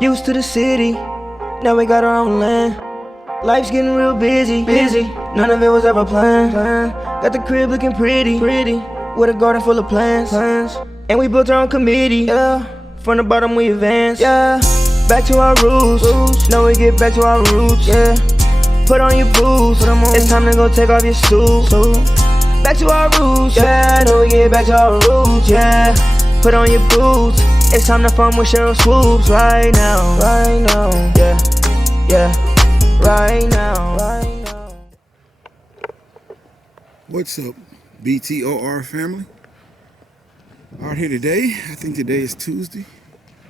Used to the city, now we got our own land. Life's getting real busy. None of it was ever planned. Got the crib looking pretty, with a garden full of plants. And we built our own committee, yeah. From the bottom we advance, yeah. Back to our roots, now we get back to our roots, yeah. Put on your boots, it's time to go take off your suit. Back to our roots, yeah. Now we get back to our roots, yeah. Put on your boots, it's time to fun with Cheryl Swoops right now, yeah, right now. What's up, BTOR family? Out here today. I think today is Tuesday.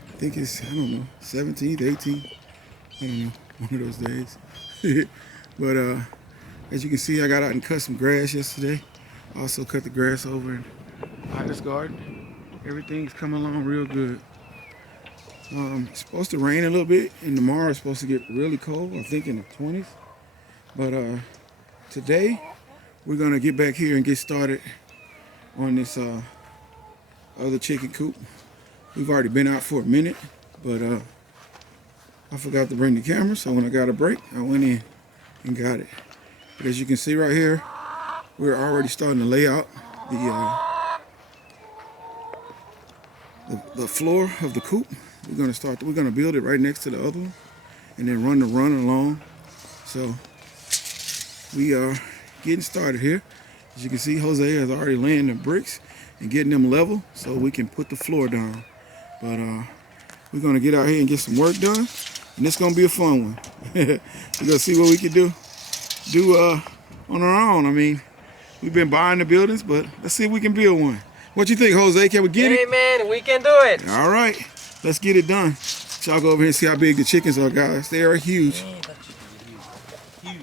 I think it's, I don't know, 17th, 18th. I don't know, one of those days. But as you can see, I got out and cut some grass yesterday. Also cut the grass over in Iris Garden. Everything's coming along real good. It's supposed to rain a little bit, and tomorrow it's supposed to get really cold. I think in the 20s. But today we're gonna get back here and get started on this other chicken coop. We've already been out for a minute, but I forgot to bring the camera, so when I got a break, I went in and got it. But as you can see right here, we're already starting to lay out the floor of the coop. We're gonna build it right next to the other one, and then run along. So we are getting started here. As you can see, Jose is already laying the bricks and getting them level so we can put the floor down. But we're gonna get out here and get some work done, and it's gonna be a fun one. We're gonna see what we can do on our own. I mean, we've been buying the buildings, but let's see if we can build one. What you think, Jose? Can we get it? Hey man, we can do it. All right, let's get it done. So I'll go over here and see how big the chickens are, guys. They are huge. Huge.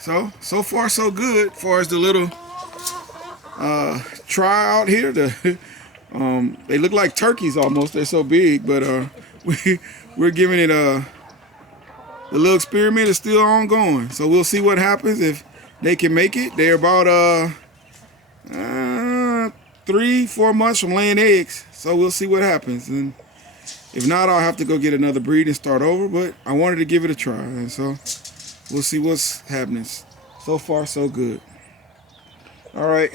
So far so good as far as the little try out here. They look like turkeys almost. They're so big, but we're giving it the little experiment is still ongoing. So we'll see what happens if they can make it. They're about 3-4 months from laying eggs, so we'll see what happens. And if not, I'll have to go get another breed and start over, but I wanted to give it a try, and so we'll see what's happening. So far so good. All right,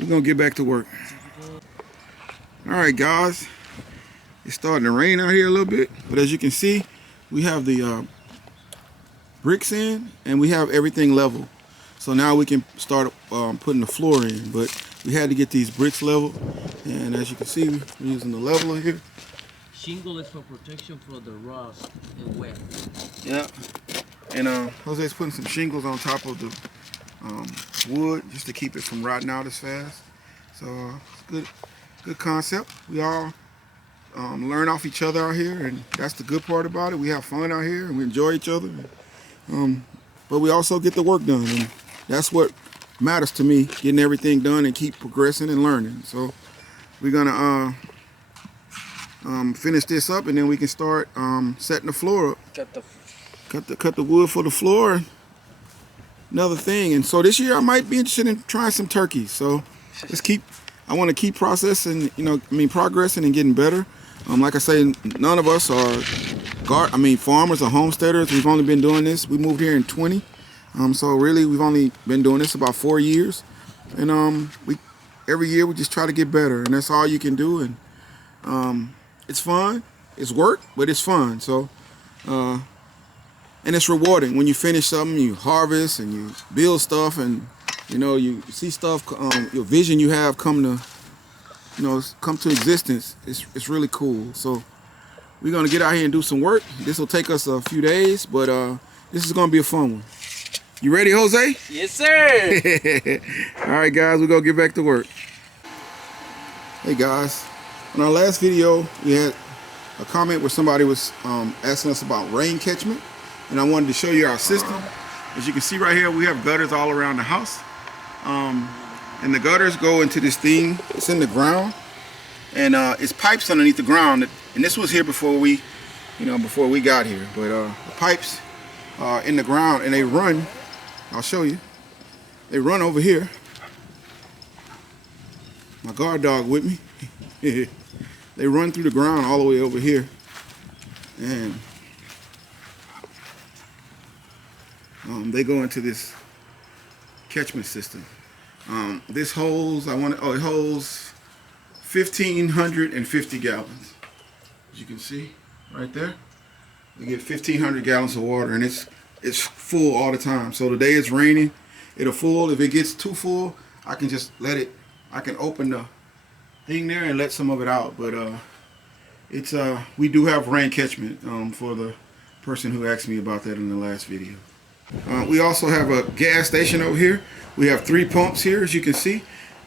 we're gonna get back to work. All right, guys, it's starting to rain out here a little bit, but as you can see, we have the bricks in and we have everything level. So now we can start putting the floor in, but we had to get these bricks level. And as you can see, we're using the leveler here. Shingle is for protection from the rust and wet. Yeah. And Jose's putting some shingles on top of the wood just to keep it from rotting out as fast. So it's good concept. We all learn off each other out here, and that's the good part about it. We have fun out here and we enjoy each other. But we also get the work done. And that's what matters to me, getting everything done and keep progressing and learning. So we're gonna finish this up, and then we can start setting the floor up. Cut the wood for the floor. Another thing, and so this year I might be interested in trying some turkeys. So I want to keep processing, progressing and getting better. Like I say, none of us are farmers or homesteaders. We've only been doing this. We moved here in 20. So really, we've only been doing this about 4 years, and every year we just try to get better, and that's all you can do. And it's fun, it's work, but it's fun. So and it's rewarding when you finish something, you harvest and you build stuff, and you see stuff, your vision you have come to existence. It's really cool. So we're gonna get out here and do some work. This will take us a few days, but this is gonna be a fun one. You ready, Jose? Yes, sir. All right, guys, we're gonna get back to work. Hey, guys. In our last video, we had a comment where somebody was asking us about rain catchment, and I wanted to show you our system. As you can see right here, we have gutters all around the house, and the gutters go into this thing. It's in the ground, and it's pipes underneath the ground. And this was here before we got here. But the pipes are in the ground, and they run. I'll show you. They run over here. My guard dog with me. They run through the ground all the way over here. And they go into this catchment system. This holds, it holds 1,550 gallons. As you can see right there. We get 1,500 gallons of water, and it's full all the time. So the day it's raining, it'll full. If it gets too full, I can just I can open the thing there and let some of it out. But we do have rain catchment for the person who asked me about that in the last video. We also have a gas station over here. We have 3 pumps here, as you can see.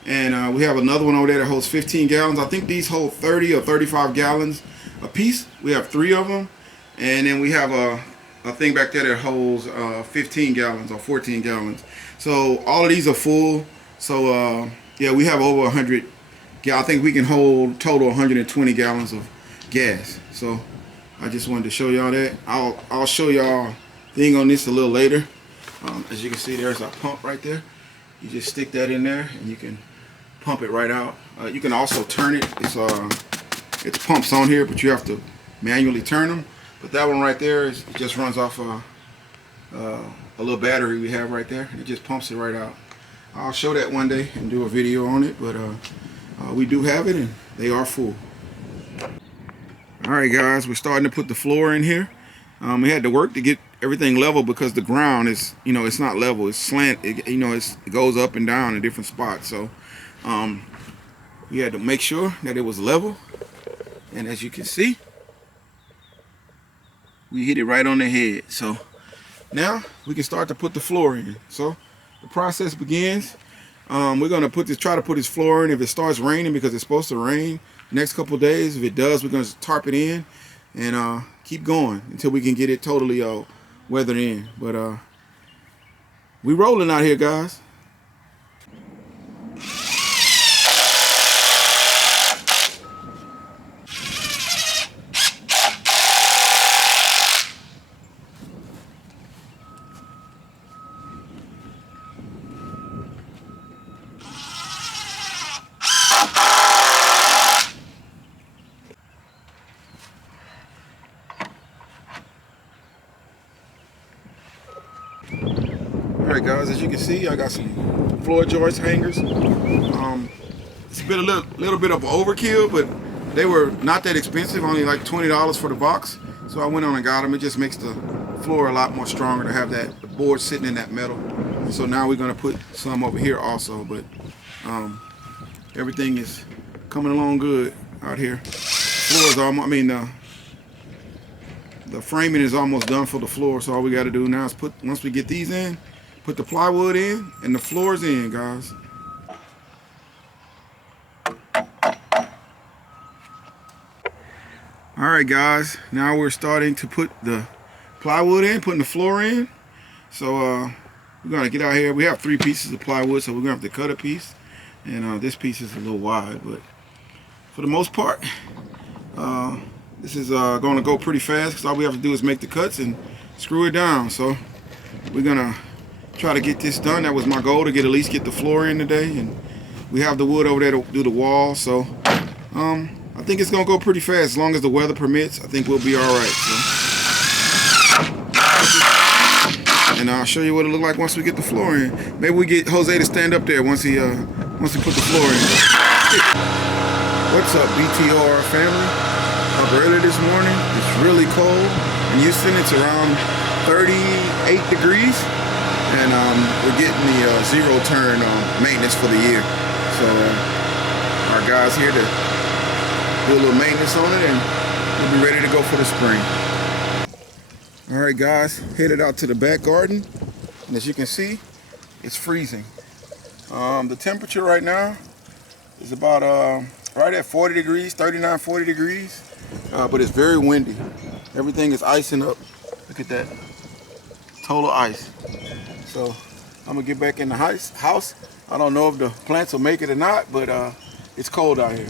And we have another one over there that holds 15 gallons. I think these hold 30 or 35 gallons a piece. We have 3 of them. And then we have a thing back there that holds 15 gallons or 14 gallons. So all of these are full. So yeah, we have over 100. I think we can hold total 120 gallons of gas. So I just wanted to show y'all that. I'll show y'all thing on this a little later. As you can see, there's a pump right there. You just stick that in there and you can pump it right out. You can also turn it. It's pumps on here, but you have to manually turn them. But that one right there it just runs off a little battery we have right there. It just pumps it right out. I'll show that one day and do a video on it, but we do have it and they are full. Alright guys, we're starting to put the floor in here. We had to work to get everything level because the ground is, it's not level, it's slant, it goes up and down in different spots. So we had to make sure that it was level, and as you can see, we hit it right on the head. So now we can start to put the floor in. So the process begins. We're gonna try to put this floor in. If it starts raining, because it's supposed to rain next couple of days, if it does, we're gonna tarp it in and keep going until we can get it totally weathered in. But we rolling out here, guys. Alright guys, as you can see, I got some floor joist hangers. It's been a little bit of overkill, but they were not that expensive, only like $20 for the box. So I went on and got them. It just makes the floor a lot more stronger to have the board sitting in that metal. And so now we're going to put some over here also, but everything is coming along good out here. The floor is almost, the framing is almost done for the floor, so all we got to do now is once we get these in, put the plywood in and the floors in, guys. Alright guys, now we're starting to put the plywood in, putting the floor in. So we're gonna get out here. We have 3 pieces of plywood, so we're gonna have to cut a piece. And this piece is a little wide, but for the most part, this is gonna go pretty fast because all we have to do is make the cuts and screw it down. So we're gonna try to get this done. That was my goal, to at least get the floor in today. And we have the wood over there to do the wall. So I think it's gonna go pretty fast as long as the weather permits. I think we'll be all right. So, and I'll show you what it look like once we get the floor in. Maybe we get Jose to stand up there once he put the floor in. What's up, BTR family? Up early this morning. It's really cold in Houston. It's around 38 degrees, and we're getting the zero turn maintenance for the year. So our guys here to do a little maintenance on it, and we'll be ready to go for the spring. All right, guys, headed out to the back garden, and as you can see, it's freezing. The temperature right now is about right at 40 degrees, 39, 40 degrees, but it's very windy. Everything is icing up. Look at that, total ice. So I'm gonna get back in the house. I don't know if the plants will make it or not, but it's cold out here.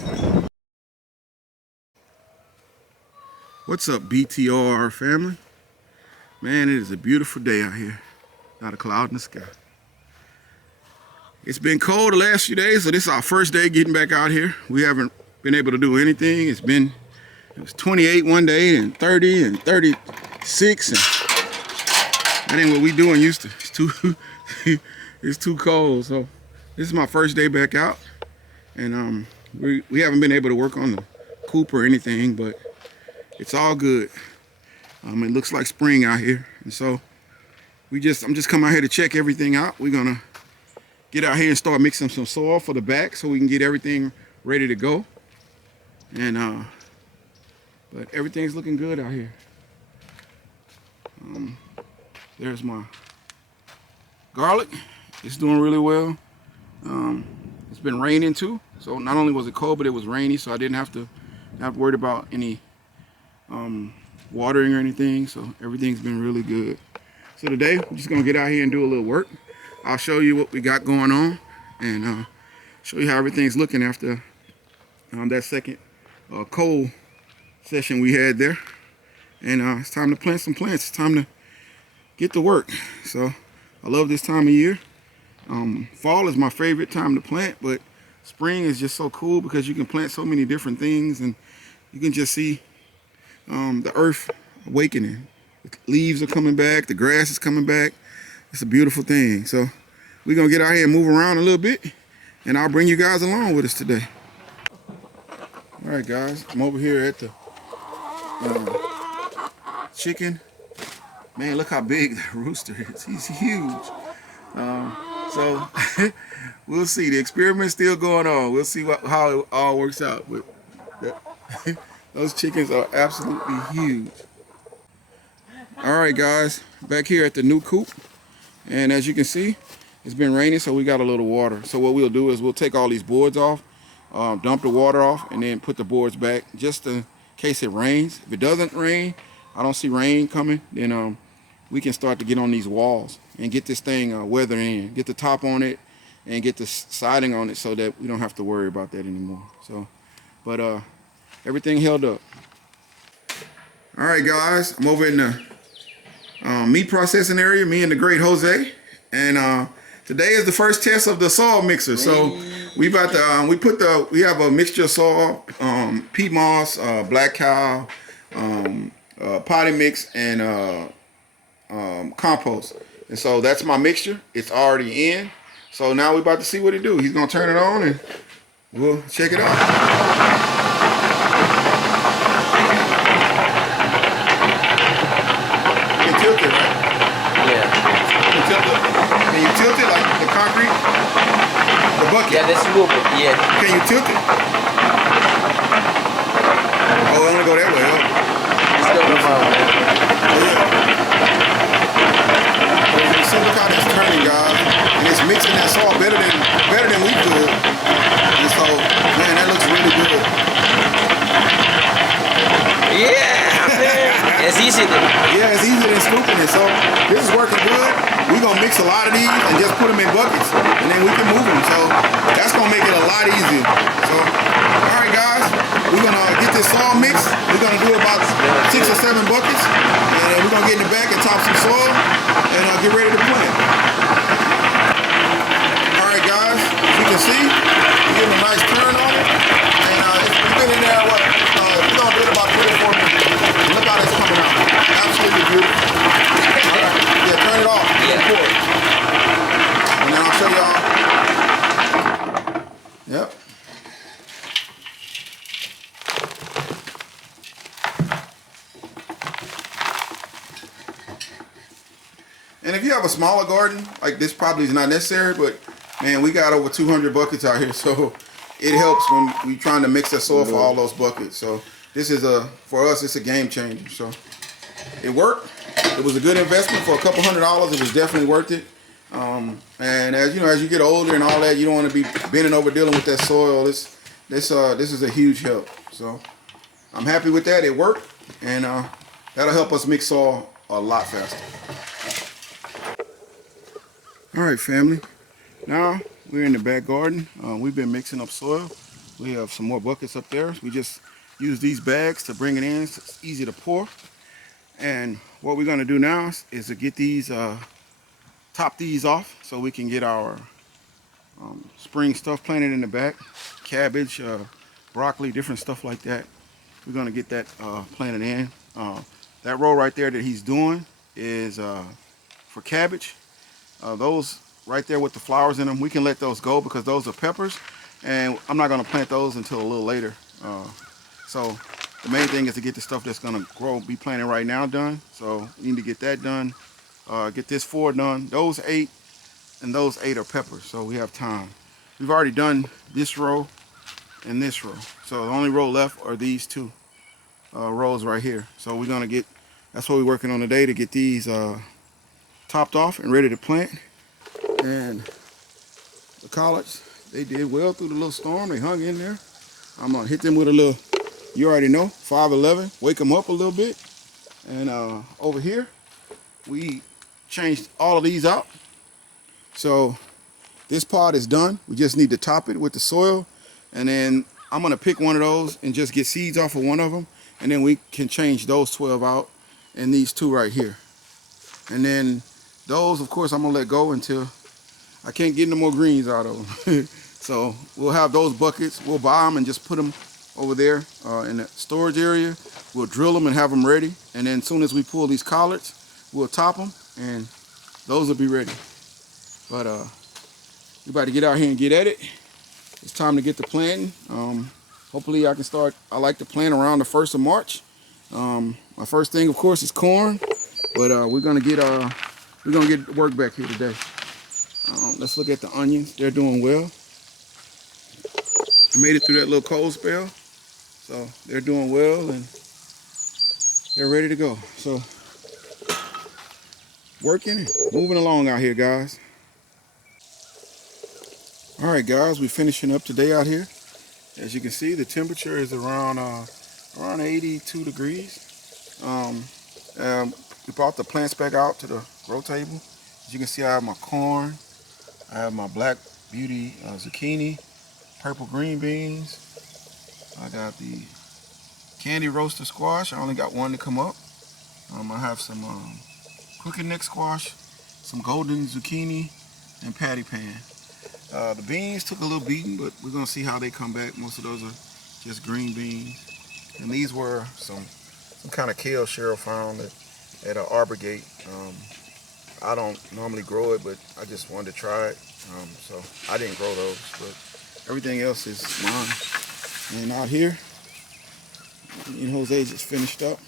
What's up, BTR family? Man, it is a beautiful day out here. Not a cloud in the sky. It's been cold the last few days, so this is our first day getting back out here. We haven't been able to do anything. It was 28 one day and 30 and 36, and that ain't what we doing used to. It's too it's too cold. So this is my first day back out, and we haven't been able to work on the coop or anything, but it's all good. It looks like spring out here, and so I'm just coming out here to check everything out. We're gonna get out here and start mixing some soil for the back so we can get everything ready to go. And but everything's looking good out here. There's my garlic. It's doing really well. It's been raining too, so not only was it cold, but it was rainy, so I didn't have to worry about any watering or anything. So everything's been really good. So today we're just gonna get out here and do a little work. I'll show you what we got going on, and show you how everything's looking after that second cold session we had there. And it's time to plant some plants. It's time to get to work. So I love this time of year. Fall is my favorite time to plant, but spring is just so cool because you can plant so many different things, and you can just see the earth awakening. The leaves are coming back, the grass is coming back. It's a beautiful thing. So we're gonna get out here and move around a little bit, and I'll bring you guys along with us today. All right, guys, I'm over here at the chicken. Man, look how big the rooster is. He's huge. So we'll see. The experiment's still going on. We'll see how it all works out. But those chickens are absolutely huge. All right, guys, back here at the new coop, and as you can see, it's been raining, so we got a little water. So what we'll do is we'll take all these boards off, dump the water off, and then put the boards back just in case it rains. If it doesn't rain, I don't see rain coming, then we can start to get on these walls and get this thing weathered in, get the top on it, and get the siding on it so that we don't have to worry about that anymore. So, but everything held up. All right, guys, I'm over in the meat processing area, me and the great Jose, and today is the first test of the soil mixer. So we about to we have a mixture of soil, peat moss, black cow, potty mix, and compost. And so that's my mixture. It's already in. So now we're about to see what it do. He's gonna turn it on and we'll check it out. Tilt it, right? Yeah. Can you tilt it like the concrete? The bucket? Yeah, let's move it. Yeah. Can you tilt it? Oh, I want to go that way. Oh. Still no problem. See, look how it's turning, guys. And it's mixing that soil better than we could. And so, man, that looks really good. Yeah. It's easy. Yeah, it's easier than scooping it. So this is working good. We're gonna mix a lot of these and just put them in buckets, and then we can move them. So that's gonna make it a lot easier. So, all right, guys, we're gonna get this soil mixed. We're gonna do about 6 or 7 buckets, and then we're gonna get in the back and top some soil and get ready to plant. All right, guys, as you can see, we're getting a nice turn on it, and it's been in there. We're gonna do it about 3 or 4 minutes. Look how it's coming out. Absolutely beautiful. All right. Yeah, turn it off. Yeah. Pour it. And then I'll show y'all. Yep. And if you have a smaller garden, like this probably is not necessary, but man, we got over 200 buckets out here, so it helps when we're trying to mix the soil for all those buckets. So this is for us, it's a game changer. So it worked. It was a good investment for a couple $100. It was definitely worth it. And as you know, as you get older and all that, you don't want to be bending over dealing with that soil. This is a huge help. So I'm happy with that. It worked, and that'll help us mix soil a lot faster. All right, family. Now we're in the back garden. We've been mixing up soil. We have some more buckets up there. We just use these bags to bring it in. So it's easy to pour. And what we're going to do now is to get these, top these off so we can get our spring stuff planted in the back. Cabbage, broccoli, different stuff like that. We're gonna get that planted in. That row right there that he's doing is for cabbage. Those right there with the flowers in them, we can let those go because those are peppers, and I'm not gonna plant those until a little later. So the main thing is to get the stuff that's gonna grow, be planted right now done. So we need to get that done. Get this 4 done. Those 8 and those 8 are peppers, so we have time. We've already done this row and this row. So the only row left are these 2 rows right here. So we're gonna get, that's what we're working on today, to get these topped off and ready to plant. And the collards, they did well through the little storm. They hung in there. I'm gonna hit them with a little, you already know, 511, wake them up a little bit. And over here, we changed all of these out. So this part is done. We just need to top it with the soil. And then I'm gonna pick one of those and just get seeds off of one of them. And then we can change those 12 out and these 2 right here. And then those, of course, I'm gonna let go until I can't get no more greens out of them. So we'll have those buckets. We'll buy them and just put them over there in the storage area. We'll drill them and have them ready. And then as soon as we pull these collards, we'll top them and those will be ready. But we about to get out here and get at it. It's time to get to planting. Hopefully I can start, I like to plant around the 1st of March. My first thing, of course, is corn. But we're gonna get work back here today. Let's look at the onions. They're doing well. I made it through that little cold spell. So they're doing well and they're ready to go. So working and moving along out here, guys. All right, guys, we're finishing up today out here. As you can see, the temperature is around 82 degrees. We brought the plants back out to the grow table. As you can see, I have my corn, I have my black beauty zucchini, purple green beans. I got the candy roaster squash. I only got one to come up. I have some crooked neck squash, some golden zucchini, and patty pan. The beans took a little beating, but we're gonna see how they come back. Most of those are just green beans. And these were some kind of kale Cheryl found at an arbor gate. I don't normally grow it, but I just wanted to try it. So I didn't grow those, but everything else is mine. And out here, me and Jose just finished up.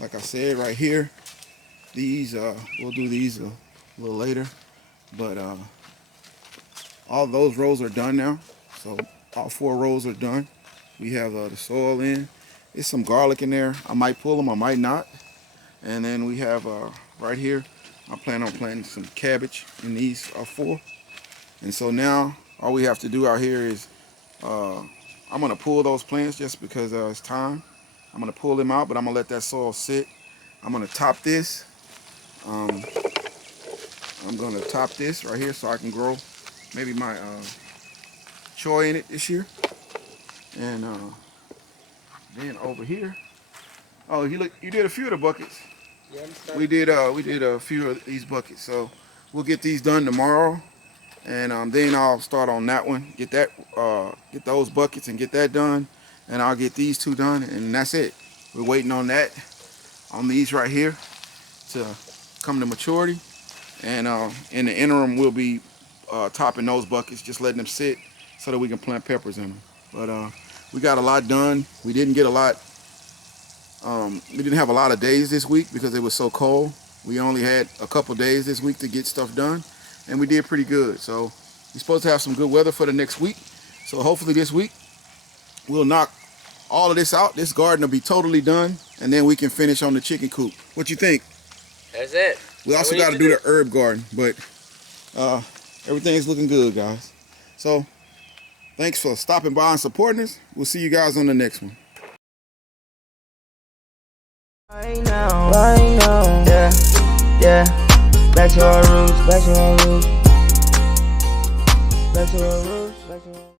Like I said, right here, these, we'll do these a little later. But all those rows are done now. So all 4 rows are done. We have the soil in. There's some garlic in there. I might pull them, I might not. And then we have right here, I plan on planting some cabbage in these 4. And so now all we have to do out here is, I'm gonna pull those plants just because it's time. I'm gonna pull them out, but I'm gonna let that soil sit. I'm gonna top this. I'm gonna top this right here so I can grow maybe my choy in it this year. And then over here, oh, you did a few of the buckets. Yeah, we did a few of these buckets, so we'll get these done tomorrow, and then I'll start on that one. Get those buckets and get that done, and I'll get these 2 done, and that's it. We're waiting on that, on these right here, to come to maturity, and in the interim we'll be topping those buckets, just letting them sit so that we can plant peppers in them. But we got a lot done. We didn't get a lot. We didn't have a lot of days this week because it was so cold. We only had a couple days this week to get stuff done, and we did pretty good. So we're supposed to have some good weather for the next week. So hopefully this week we'll knock all of this out. This garden will be totally done, and then we can finish on the chicken coop. What you think? That's it. We also got to do the herb garden, but everything's looking good, guys. So thanks for stopping by and supporting us. We'll see you guys on the next one. Right now, yeah, back to our roots, back to our roots, back to our roots, back to our roots.